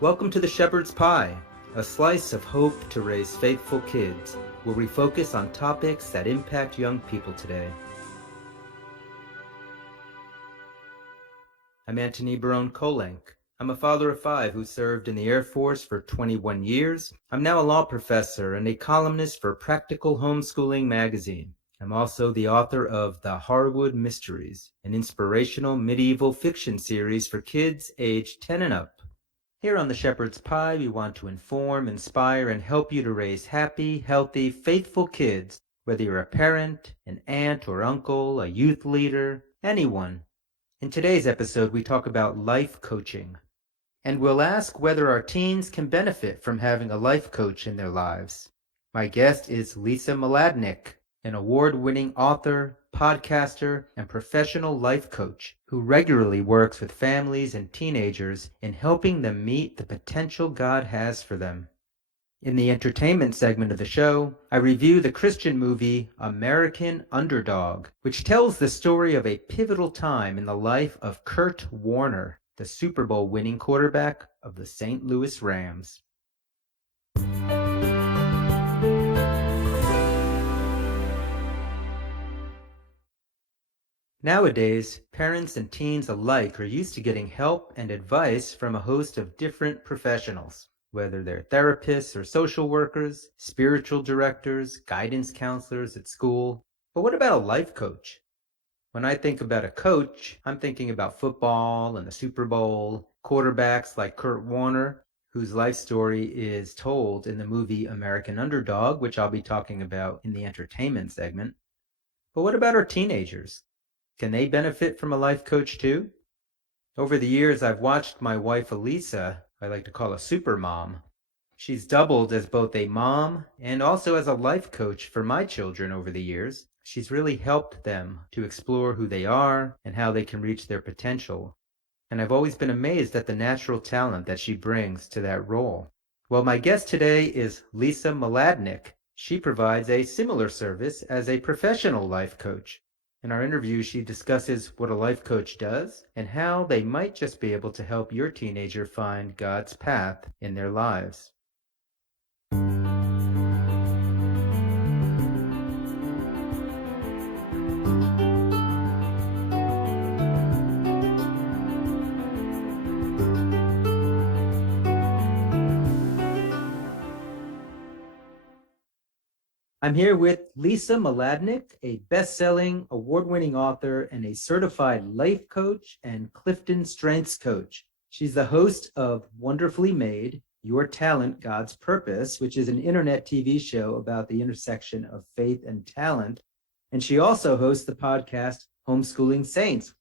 Welcome to the Shepherd's Pie, a slice of hope to raise faithful kids, where we focus on topics that impact young people today. I'm Antony Barone Kolenc. I'm a father of 5 who served in the Air Force for 21 years. I'm now a law professor and a columnist for Practical Homeschooling magazine. I'm also the author of The Harwood Mysteries, an inspirational medieval fiction series for kids aged 10 and up. Here on the Shepherd's Pie, we want to inform, inspire, and help you to raise happy, healthy, faithful kids, whether you're a parent, an aunt or uncle, a youth leader, anyone. In today's episode, we talk about life coaching, and we'll ask whether our teens can benefit from having a life coach in their lives. My guest is Lisa Mladinich, an award-winning author, podcaster, and professional life coach who regularly works with families and teenagers in helping them meet the potential God has for them. In the entertainment segment of the show, I review the Christian movie American Underdog, which tells the story of a pivotal time in the life of Kurt Warner, the Super Bowl winning quarterback of the St. Louis Rams. Nowadays, parents and teens alike are used to getting help and advice from a host of different professionals, whether they're therapists or social workers, spiritual directors, guidance counselors at school. But what about a life coach? When I think about a coach, I'm thinking about football and the Super Bowl, quarterbacks like Kurt Warner, whose life story is told in the movie American Underdog, which I'll be talking about in the entertainment segment. But what about our teenagers? Can they benefit from a life coach too? Over the years, I've watched my wife Elisa, I like to call a super mom. She's doubled as both a mom and also as a life coach for my children over the years. She's really helped them to explore who they are and how they can reach their potential. And I've always been amazed at the natural talent that she brings to that role. Well, my guest today is Lisa Mladinich. She provides a similar service as a professional life coach. In our interview, she discusses what a life coach does and how they might just be able to help your teenager find God's path in their lives. I'm here with Lisa Mladinich, a best-selling, award-winning author and a certified life coach and Clifton strengths coach. She's the host of Wonderfully Made, Your Talent, God's Purpose, which is an internet TV show about the intersection of faith and talent. And she also hosts the podcast Homeschooling Saints.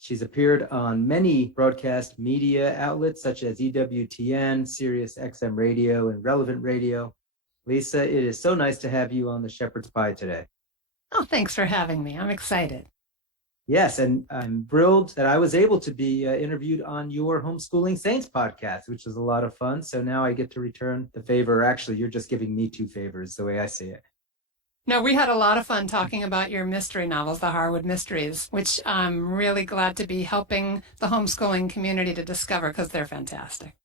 She's appeared on many broadcast media outlets such as EWTN, Sirius XM Radio, and Relevant Radio. Lisa, it is so nice to have you on the Shepherd's Pie today. Oh, thanks for having me. I'm excited. Yes, and I'm thrilled that I was able to be interviewed on your Homeschooling Saints podcast, which was a lot of fun. So now I get to return the favor. Actually, you're just giving me 2 favors, the way I see it. No, we had a lot of fun talking about your mystery novels, the Harwood Mysteries, which I'm really glad to be helping the homeschooling community to discover because they're fantastic.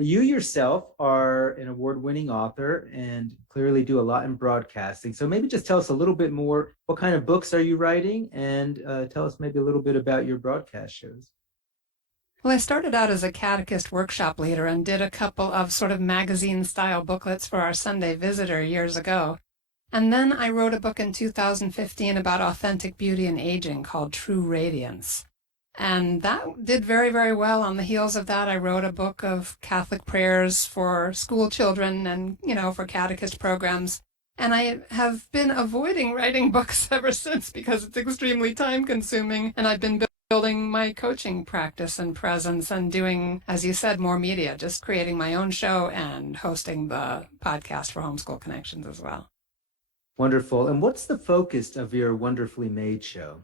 You yourself are an award-winning author and clearly do a lot in broadcasting. So maybe just tell us a little bit more. What kind of books are you writing? And tell us maybe a little bit about your broadcast shows. Well, I started out as a catechist workshop leader and did a couple of sort of magazine-style booklets for our Sunday Visitor years ago. And then I wrote a book in 2015 about authentic beauty and aging called True Radiance. And that did very, very well. On the heels of that, I wrote a book of Catholic prayers for school children and, for catechist programs. And I have been avoiding writing books ever since because it's extremely time-consuming. And I've been building my coaching practice and presence and doing, as you said, more media, just creating my own show and hosting the podcast for Homeschool Connections as well. Wonderful. And what's the focus of your Wonderfully Made show?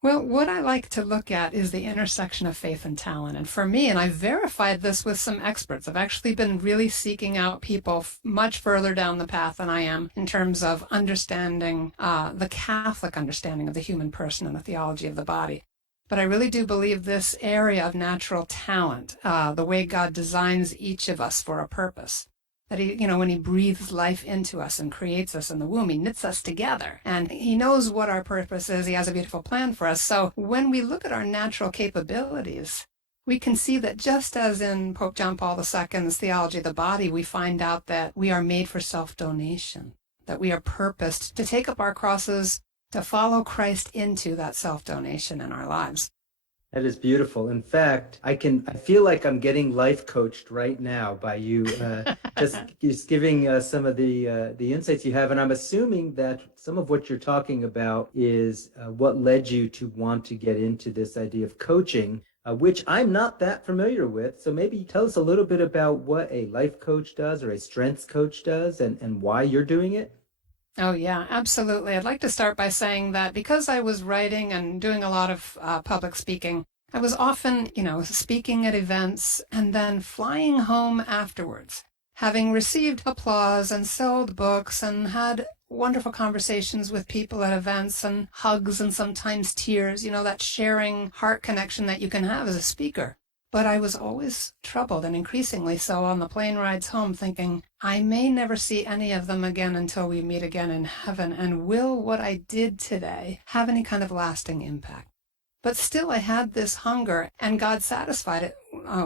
Well, what I like to look at is the intersection of faith and talent. And for me, and I verified this with some experts, I've actually been really seeking out people much further down the path than I am in terms of understanding the Catholic understanding of the human person and the theology of the body. But I really do believe this area of natural talent, the way God designs each of us for a purpose, that when he breathes life into us and creates us in the womb, he knits us together and he knows what our purpose is. He has a beautiful plan for us. So when we look at our natural capabilities, we can see that just as in Pope John Paul II's Theology of the Body, we find out that we are made for self-donation, that we are purposed to take up our crosses, to follow Christ into that self-donation in our lives. That is beautiful. In fact, I feel like I'm getting life coached right now by you, just giving some of the insights you have. And I'm assuming that some of what you're talking about is what led you to want to get into this idea of coaching, which I'm not that familiar with. So maybe tell us a little bit about what a life coach does or a strengths coach does and why you're doing it. Oh, yeah, absolutely. I'd like to start by saying that because I was writing and doing a lot of public speaking, I was often, speaking at events and then flying home afterwards, having received applause and sold books and had wonderful conversations with people at events and hugs and sometimes tears, that sharing heart connection that you can have as a speaker. But I was always troubled, and increasingly so on the plane rides home, thinking, I may never see any of them again until we meet again in heaven, and will what I did today have any kind of lasting impact? But still I had this hunger, and God satisfied it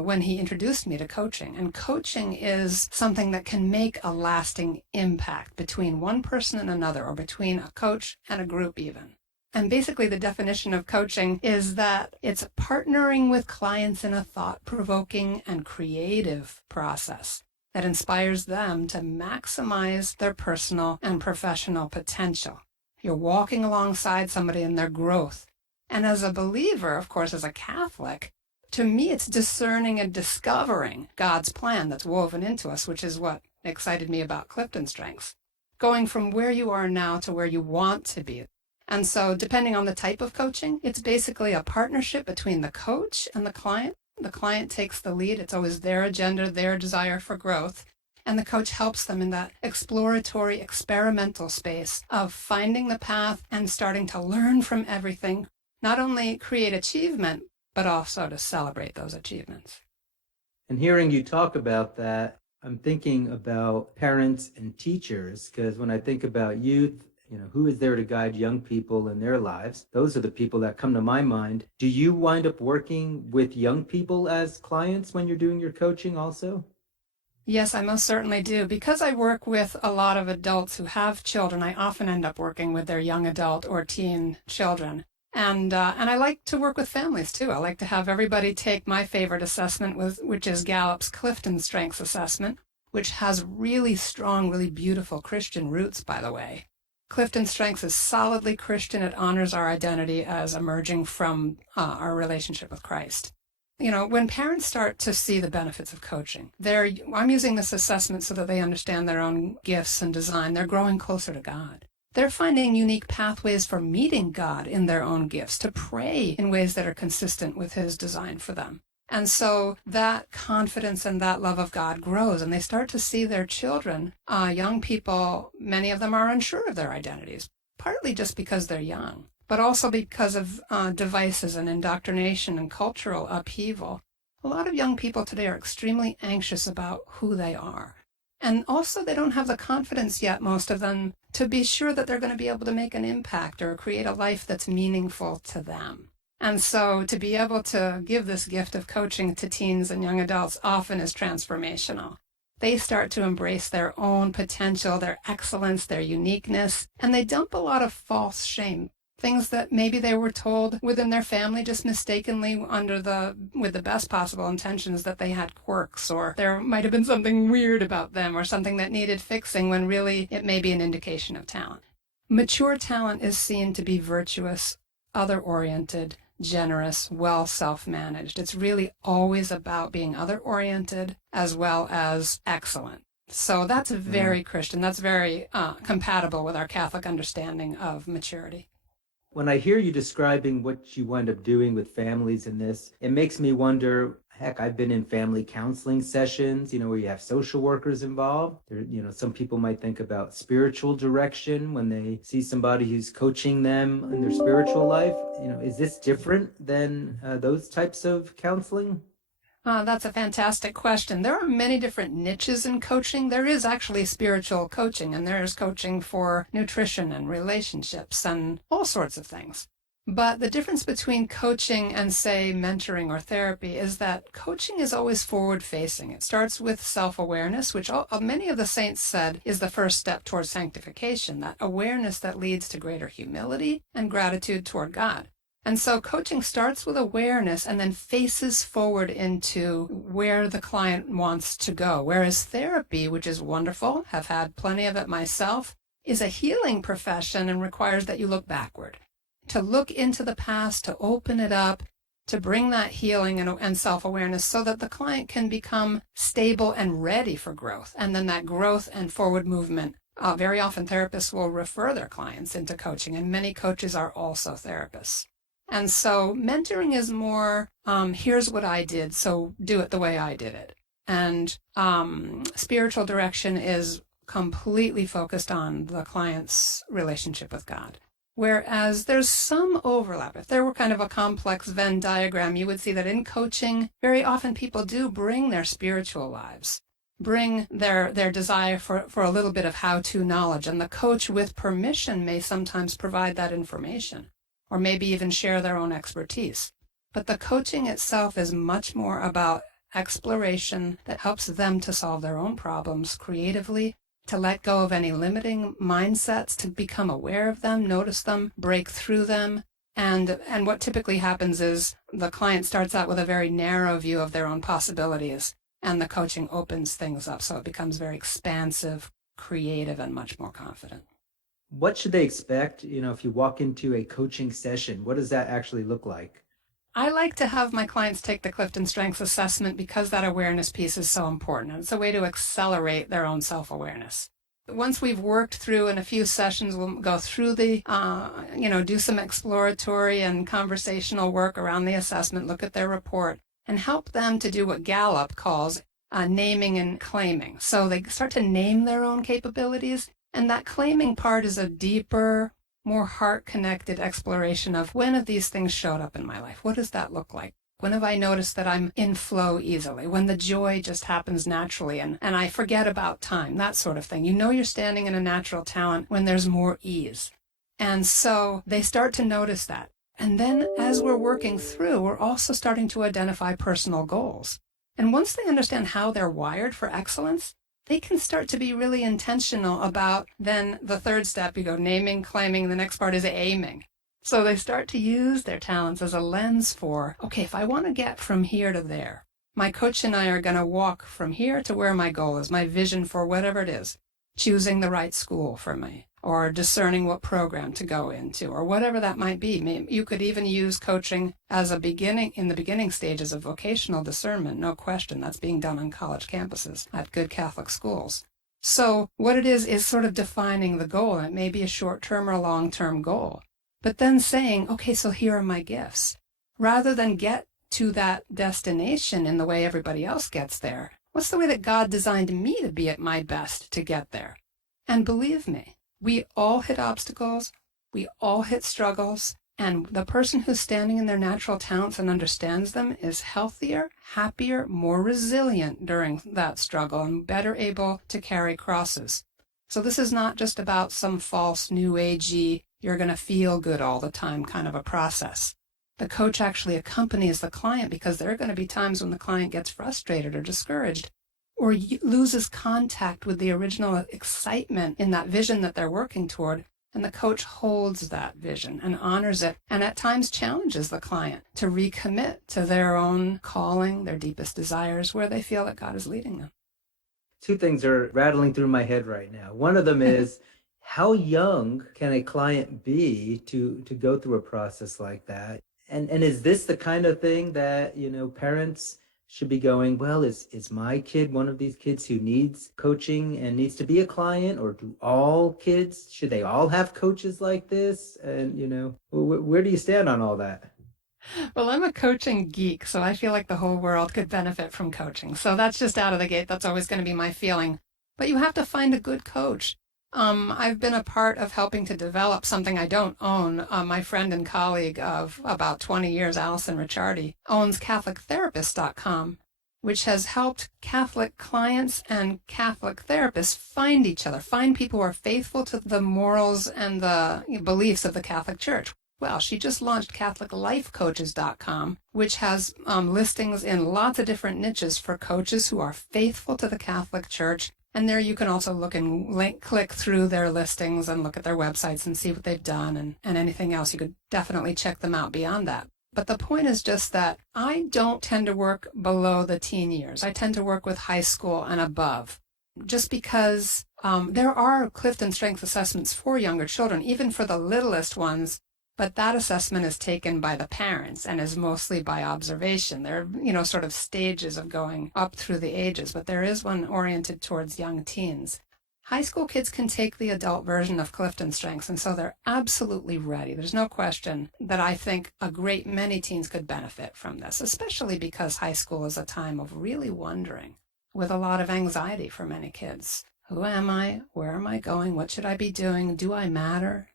when he introduced me to coaching. And coaching is something that can make a lasting impact between one person and another, or between a coach and a group even. And basically the definition of coaching is that it's partnering with clients in a thought-provoking and creative process that inspires them to maximize their personal and professional potential. You're walking alongside somebody in their growth. And as a believer, of course, as a Catholic, to me it's discerning and discovering God's plan that's woven into us, which is what excited me about Clifton Strengths. Going from where you are now to where you want to be. And so depending on the type of coaching, it's basically a partnership between the coach and the client. The client takes the lead. It's always their agenda, their desire for growth. And the coach helps them in that exploratory, experimental space of finding the path and starting to learn from everything, not only create achievement, but also to celebrate those achievements. And hearing you talk about that, I'm thinking about parents and teachers, because when I think about youth, who is there to guide young people in their lives? Those are the people that come to my mind. Do you wind up working with young people as clients when you're doing your coaching also? Yes, I most certainly do. Because I work with a lot of adults who have children, I often end up working with their young adult or teen children. And I like to work with families too. I like to have everybody take my favorite assessment, which is Gallup's Clifton Strengths Assessment, which has really strong, really beautiful Christian roots, by the way. Clifton Strengths is solidly Christian. It honors our identity as emerging from our relationship with Christ. When parents start to see the benefits of coaching, I'm using this assessment so that they understand their own gifts and design. They're growing closer to God. They're finding unique pathways for meeting God in their own gifts, to pray in ways that are consistent with his design for them. And so that confidence and that love of God grows, and they start to see their children, young people, many of them are unsure of their identities, partly just because they're young, but also because of devices and indoctrination and cultural upheaval. A lot of young people today are extremely anxious about who they are. And also they don't have the confidence yet, most of them, to be sure that they're going to be able to make an impact or create a life that's meaningful to them. And so to be able to give this gift of coaching to teens and young adults often is transformational. They start to embrace their own potential, their excellence, their uniqueness, and they dump a lot of false shame. Things that maybe they were told within their family just mistakenly with the best possible intentions, that they had quirks, or there might have been something weird about them or something that needed fixing, when really it may be an indication of talent. Mature talent is seen to be virtuous, other-oriented, generous, well self-managed. It's really always about being other-oriented as well as excellent. So that's very Christian. That's very compatible with our Catholic understanding of maturity. When I hear you describing what you wind up doing with families in this, it makes me wonder, Heck, I've been in family counseling sessions, where you have social workers involved. Some people might think about spiritual direction when they see somebody who's coaching them in their spiritual life. Is this different than those types of counseling? That's a fantastic question. There are many different niches in coaching. There is actually spiritual coaching, and there is coaching for nutrition and relationships and all sorts of things. But the difference between coaching and, say, mentoring or therapy is that coaching is always forward-facing. It starts with self-awareness, which many of the saints said is the first step towards sanctification, that awareness that leads to greater humility and gratitude toward God. And so coaching starts with awareness and then faces forward into where the client wants to go. Whereas therapy, which is wonderful, have had plenty of it myself, is a healing profession and requires that you look backward. To look into the past, to open it up, to bring that healing and self-awareness so that the client can become stable and ready for growth. And then that growth and forward movement. Very often therapists will refer their clients into coaching, and many coaches are also therapists. And so mentoring is more, here's what I did, so do it the way I did it. And spiritual direction is completely focused on the client's relationship with God. Whereas there's some overlap. If there were kind of a complex Venn diagram, you would see that in coaching, very often people do bring their spiritual lives, bring their desire for a little bit of how-to knowledge. And the coach, with permission, may sometimes provide that information, or maybe even share their own expertise. But the coaching itself is much more about exploration that helps them to solve their own problems creatively, to let go of any limiting mindsets, to become aware of them, notice them, break through them. And what typically happens is the client starts out with a very narrow view of their own possibilities, and the coaching opens things up so it becomes very expansive, creative, and much more confident. What should they expect, if you walk into a coaching session? What does that actually look like? I like to have my clients take the Clifton Strengths Assessment because that awareness piece is so important. It's a way to accelerate their own self-awareness. Once we've worked through in a few sessions, we'll go through do some exploratory and conversational work around the assessment, look at their report, and help them to do what Gallup calls naming and claiming. So they start to name their own capabilities, and that claiming part is a deeper, more heart-connected exploration of when have these things showed up in my life? What does that look like? When have I noticed that I'm in flow easily? When the joy just happens naturally and I forget about time, that sort of thing. You're standing in a natural talent when there's more ease. And so they start to notice that. And then as we're working through, we're also starting to identify personal goals. And once they understand how they're wired for excellence, they can start to be really intentional about then the third step. You go naming, claiming, the next part is aiming. So they start to use their talents as a lens for, okay, if I want to get from here to there, my coach and I are going to walk from here to where my goal is, my vision for whatever it is, choosing the right school for me, or discerning what program to go into, or whatever that might be. You could even use coaching as in the beginning stages of vocational discernment, no question. That's being done on college campuses at good Catholic schools. So what it is sort of defining the goal. It may be a short-term or long-term goal, but then saying, okay, so here are my gifts. Rather than get to that destination in the way everybody else gets there, what's the way that God designed me to be at my best to get there? And believe me, we all hit obstacles, we all hit struggles, and the person who's standing in their natural talents and understands them is healthier, happier, more resilient during that struggle, and better able to carry crosses. So this is not just about some false new agey, you're going to feel good all the time kind of a process. The coach actually accompanies the client because there are going to be times when the client gets frustrated or discouraged, or loses contact with the original excitement in that vision that they're working toward, and the coach holds that vision and honors it, and at times challenges the client to recommit to their own calling, their deepest desires, where they feel that God is leading them. Two things are rattling through my head right now. One of them is, how young can a client be to go through a process like that? And is this the kind of thing that, parents should be going, well, is my kid one of these kids who needs coaching and needs to be a client? Or do all kids, should they all have coaches like this? And, where do you stand on all that? Well, I'm a coaching geek, so I feel like the whole world could benefit from coaching. So that's just out of the gate. That's always going to be my feeling. But you have to find a good coach. I've been a part of helping to develop something I don't own. My friend and colleague of about 20 years, Allison Ricciardi, owns CatholicTherapist.com, which has helped Catholic clients and Catholic therapists find each other, find people who are faithful to the morals and the beliefs of the Catholic Church. Well, she just launched CatholicLifeCoaches.com, which has listings in lots of different niches for coaches who are faithful to the Catholic Church. And there you can also look and click through their listings and look at their websites and see what they've done and anything else. You could definitely check them out beyond that. But the point is just that I don't tend to work below the teen years. I tend to work with high school and above, just because there are Clifton strength assessments for younger children, even for the littlest ones. But that assessment is taken by the parents and is mostly by observation. There are, sort of stages of going up through the ages, but there is one oriented towards young teens. High school kids can take the adult version of Clifton Strengths, and so they're absolutely ready. There's no question that I think a great many teens could benefit from this, especially because high school is a time of really wondering, with a lot of anxiety for many kids. Who am I? Where am I going? What should I be doing? Do I matter?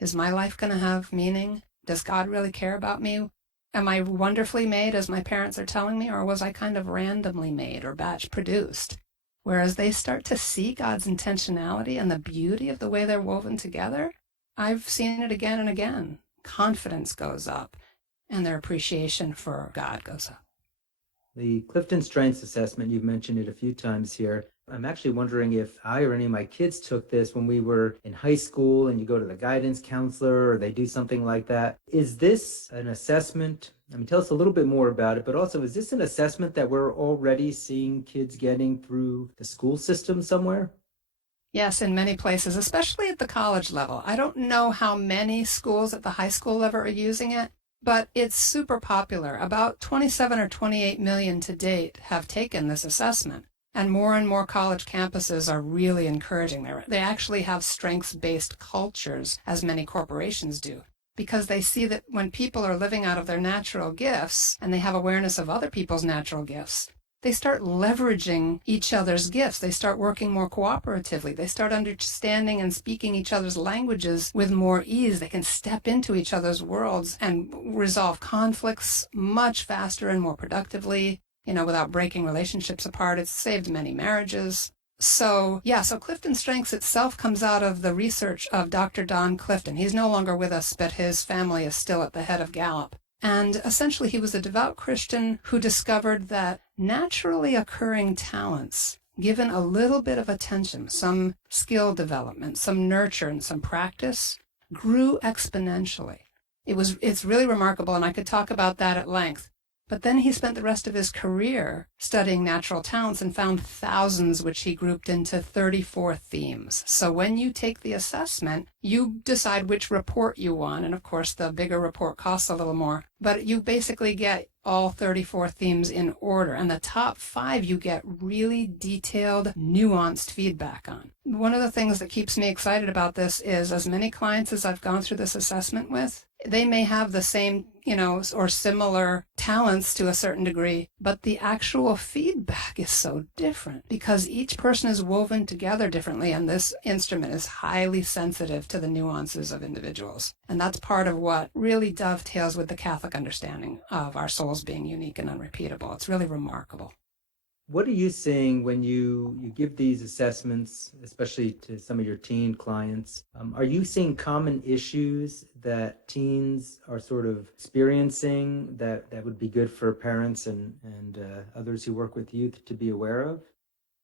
Is my life going to have meaning? Does God really care about me? Am I wonderfully made, as my parents are telling me, or was I kind of randomly made or batch produced? Whereas they start to see God's intentionality and the beauty of the way they're woven together, I've seen it again and again. Confidence goes up, and their appreciation for God goes up. The Clifton Strengths Assessment, you've mentioned it a few times here. I'm actually wondering if I or any of my kids took this when we were in high school and you go to the guidance counselor or they do something like that. Is this an assessment? Tell us a little bit more about it, but also, is this an assessment that we're already seeing kids getting through the school system somewhere? Yes, in many places, especially at the college level. I don't know how many schools at the high school level are using it, but it's super popular. About 27 or 28 million to date have taken this assessment. And more college campuses are really encouraging it. They actually have strengths-based cultures, as many corporations do, because they see that when people are living out of their natural gifts and they have awareness of other people's natural gifts, they start leveraging each other's gifts. They start working more cooperatively. They start understanding and speaking each other's languages with more ease. They can step into each other's worlds and resolve conflicts much faster and more productively, without breaking relationships apart. It's saved many marriages. So Clifton Strengths itself comes out of the research of Dr. Don Clifton. He's no longer with us, but his family is still at the head of Gallup. And essentially, he was a devout Christian who discovered that naturally occurring talents, given a little bit of attention, some skill development, some nurture, and some practice, grew exponentially. It's really remarkable, and I could talk about that at length. But then he spent the rest of his career studying natural talents and found thousands, which he grouped into 34 themes. So when you take the assessment, you decide which report you want. And of course, the bigger report costs a little more. But you basically get all 34 themes in order. And the top 5 you get really detailed, nuanced feedback on. One of the things that keeps me excited about this is, as many clients as I've gone through this assessment with, they may have the same, or similar talents to a certain degree, but the actual feedback is so different because each person is woven together differently, and this instrument is highly sensitive to the nuances of individuals. And that's part of what really dovetails with the Catholic understanding of our souls being unique and unrepeatable. It's really remarkable. What are you seeing when you give these assessments, especially to some of your teen clients? Are you seeing common issues that teens are sort of experiencing that would be good for parents and others who work with youth to be aware of?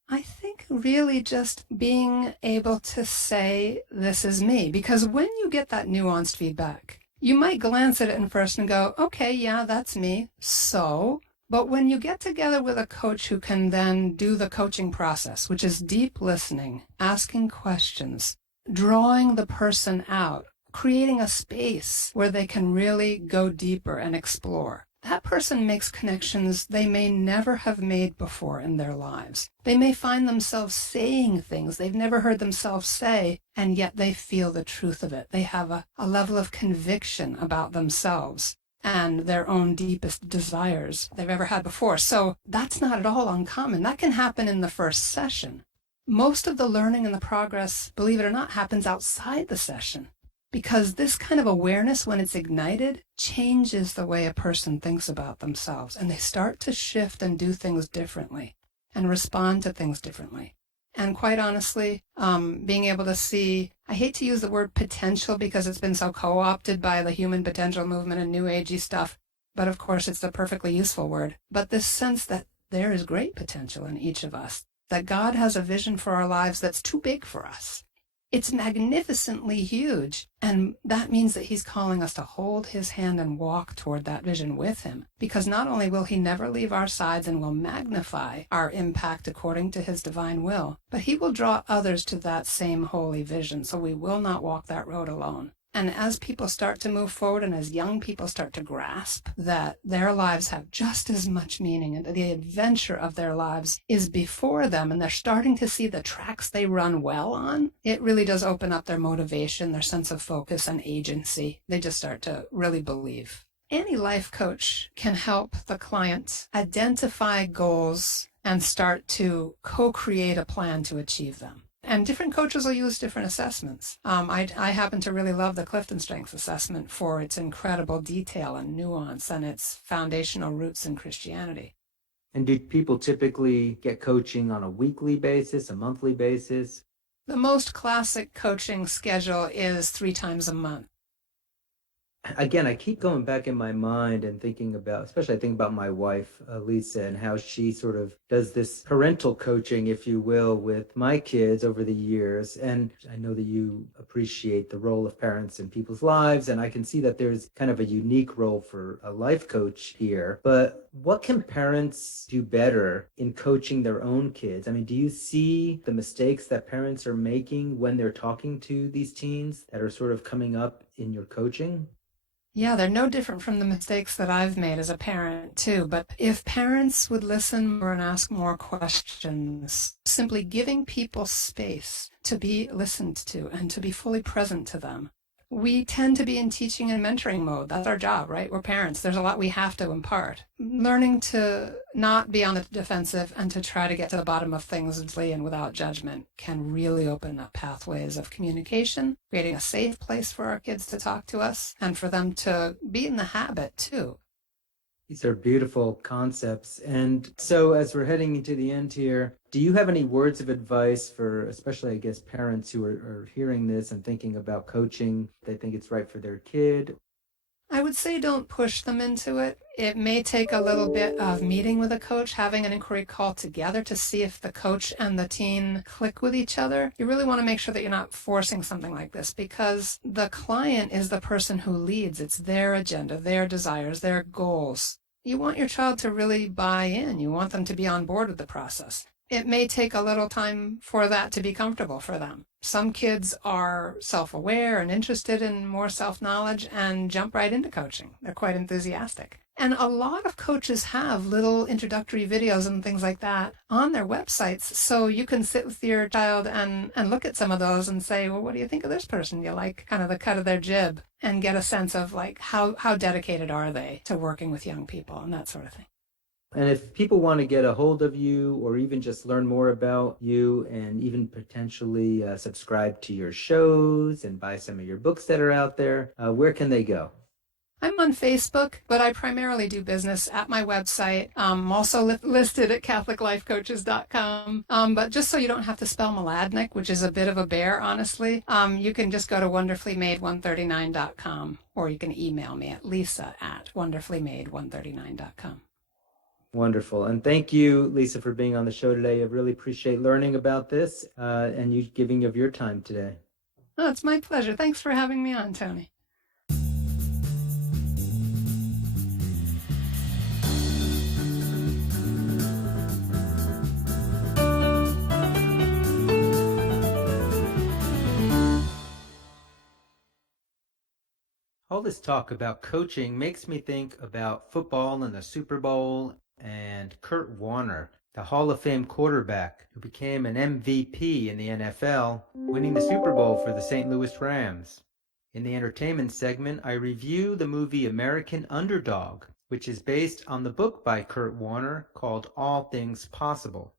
I think really just being able to say, this is me, because when you get that nuanced feedback, you might glance at it in first and go, okay, yeah, that's me. But when you get together with a coach who can then do the coaching process, which is deep listening, asking questions, drawing the person out, creating a space where they can really go deeper and explore, that person makes connections they may never have made before in their lives. They may find themselves saying things they've never heard themselves say, and yet they feel the truth of it. They have a level of conviction about themselves and their own deepest desires they've ever had before. So that's not at all uncommon. That can happen in the first session. Most of the learning and the progress, believe it or not, happens outside the session, because this kind of awareness, when it's ignited, changes the way a person thinks about themselves, and they start to shift and do things differently and respond to things differently. And quite honestly, being able to see, I hate to use the word potential because it's been so co-opted by the human potential movement and new agey stuff, but of course it's a perfectly useful word. But this sense that there is great potential in each of us, that God has a vision for our lives that's too big for us. It's magnificently huge, and that means that he's calling us to hold his hand and walk toward that vision with him, because not only will he never leave our sides and will magnify our impact according to his divine will, but he will draw others to that same holy vision, so we will not walk that road alone. And as people start to move forward, and as young people start to grasp that their lives have just as much meaning and the adventure of their lives is before them, and they're starting to see the tracks they run well on, it really does open up their motivation, their sense of focus and agency. They just start to really believe. Any life coach can help the client identify goals and start to co-create a plan to achieve them. And different coaches will use different assessments. I happen to really love the Clifton Strengths Assessment for its incredible detail and nuance and its foundational roots in Christianity. And do people typically get coaching on a weekly basis, a monthly basis? The most classic coaching schedule is 3 times a month. Again, I keep going back in my mind and thinking about, especially I think about my wife, Lisa, and how she sort of does this parental coaching, if you will, with my kids over the years. And I know that you appreciate the role of parents in people's lives, and I can see that there's kind of a unique role for a life coach here. But what can parents do better in coaching their own kids? I mean, do you see the mistakes that parents are making when they're talking to these teens that are sort of coming up in your coaching? Yeah, they're no different from the mistakes that I've made as a parent, too. But if parents would listen more and ask more questions, simply giving people space to be listened to and to be fully present to them. We tend to be in teaching and mentoring mode. That's our job, right? We're parents. There's a lot we have to impart. Learning to not be on the defensive and to try to get to the bottom of things easily and without judgment can really open up pathways of communication, creating a safe place for our kids to talk to us and for them to be in the habit too. These are beautiful concepts. And so as we're heading into the end here, do you have any words of advice for, especially, I guess, parents who are hearing this and thinking about coaching? They think it's right for their kid. I would say don't push them into it. It may take a little bit of meeting with a coach, having an inquiry call together to see if the coach and the teen click with each other. You really want to make sure that you're not forcing something like this, because the client is the person who leads. It's their agenda, their desires, their goals. You want your child to really buy in. You want them to be on board with the process. It may take a little time for that to be comfortable for them. Some kids are self-aware and interested in more self-knowledge and jump right into coaching. They're quite enthusiastic. And a lot of coaches have little introductory videos and things like that on their websites. So you can sit with your child and look at some of those and say, well, what do you think of this person? You like kind of the cut of their jib, and get a sense of like how dedicated are they to working with young people and that sort of thing. And if people want to get a hold of you or even just learn more about you and even potentially subscribe to your shows and buy some of your books that are out there, where can they go? I'm on Facebook, but I primarily do business at my website. I'm also listed at CatholicLifeCoaches.com. But just so you don't have to spell Maladnik, which is a bit of a bear, honestly, you can just go to wonderfullymade139.com, or you can email me at lisa@wonderfullymade139.com. Wonderful. And thank you, Lisa, for being on the show today. I really appreciate learning about this and you giving of your time today. Oh, it's my pleasure. Thanks for having me on, Tony. All this talk about coaching makes me think about football and the Super Bowl and Kurt Warner, the Hall of Fame quarterback who became an MVP in the NFL, winning the Super Bowl for the St. Louis Rams. In the entertainment segment, I review the movie American Underdog, which is based on the book by Kurt Warner called All Things Possible.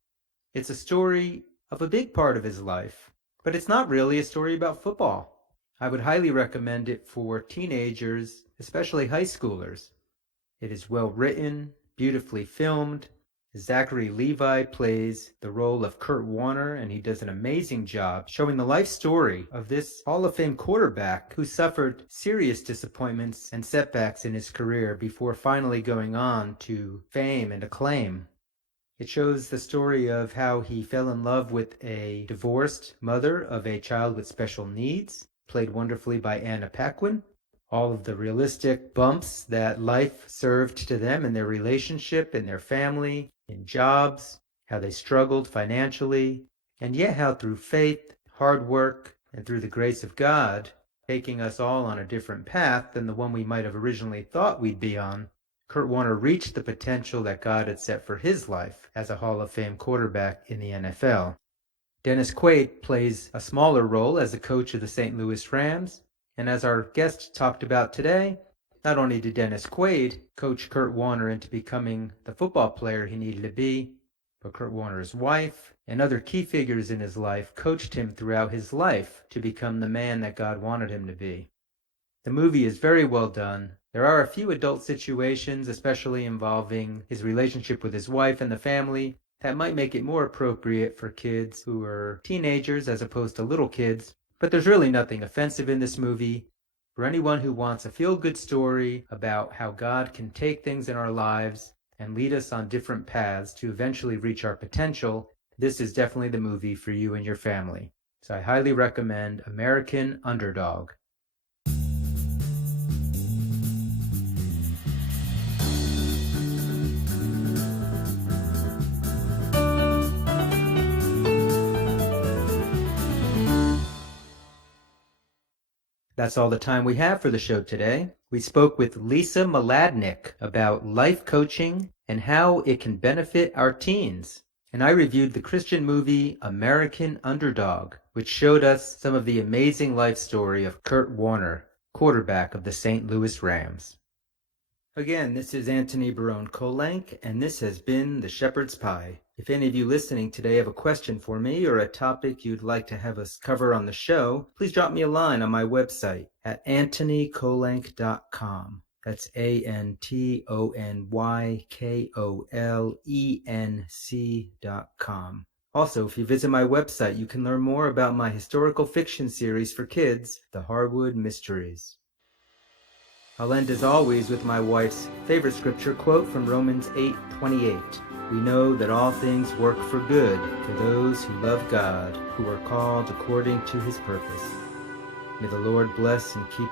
It's a story of a big part of his life, but it's not really a story about football. I would highly recommend it for teenagers, especially high schoolers. It is well written, beautifully filmed. Zachary Levi plays the role of Kurt Warner, and he does an amazing job showing the life story of this Hall of Fame quarterback who suffered serious disappointments and setbacks in his career before finally going on to fame and acclaim. It shows the story of how he fell in love with a divorced mother of a child with special needs, played wonderfully by Anna Paquin. All of the realistic bumps that life served to them in their relationship, in their family, in jobs, how they struggled financially, and yet how through faith, hard work, and through the grace of God, taking us all on a different path than the one we might have originally thought we'd be on, Kurt Warner reached the potential that God had set for his life as a Hall of Fame quarterback in the NFL. Dennis Quaid plays a smaller role as the coach of the St. Louis Rams. And as our guest talked about today, not only did Dennis Quaid coach Kurt Warner into becoming the football player he needed to be, but Kurt Warner's wife and other key figures in his life coached him throughout his life to become the man that God wanted him to be. The movie is very well done. There are a few adult situations, especially involving his relationship with his wife and the family, that might make it more appropriate for kids who are teenagers as opposed to little kids. But there's really nothing offensive in this movie. For anyone who wants a feel-good story about how God can take things in our lives and lead us on different paths to eventually reach our potential, this is definitely the movie for you and your family. So I highly recommend American Underdog. That's all the time we have for the show today. We spoke with Lisa Mladinich about life coaching and how it can benefit our teens. And I reviewed the Christian movie American Underdog, which showed us some of the amazing life story of Kurt Warner, quarterback of the St. Louis Rams. Again, this is Antony Barone Kolenc, and this has been The Shepherd's Pie. If any of you listening today have a question for me or a topic you'd like to have us cover on the show, please drop me a line on my website at antonykolenc.com. That's ANTONYKOLENC.com. Also, if you visit my website, you can learn more about my historical fiction series for kids, The Harwood Mysteries. I'll end as always with my wife's favorite scripture quote from Romans 8:28. We know that all things work for good for those who love God, who are called according to his purpose. May the Lord bless and keep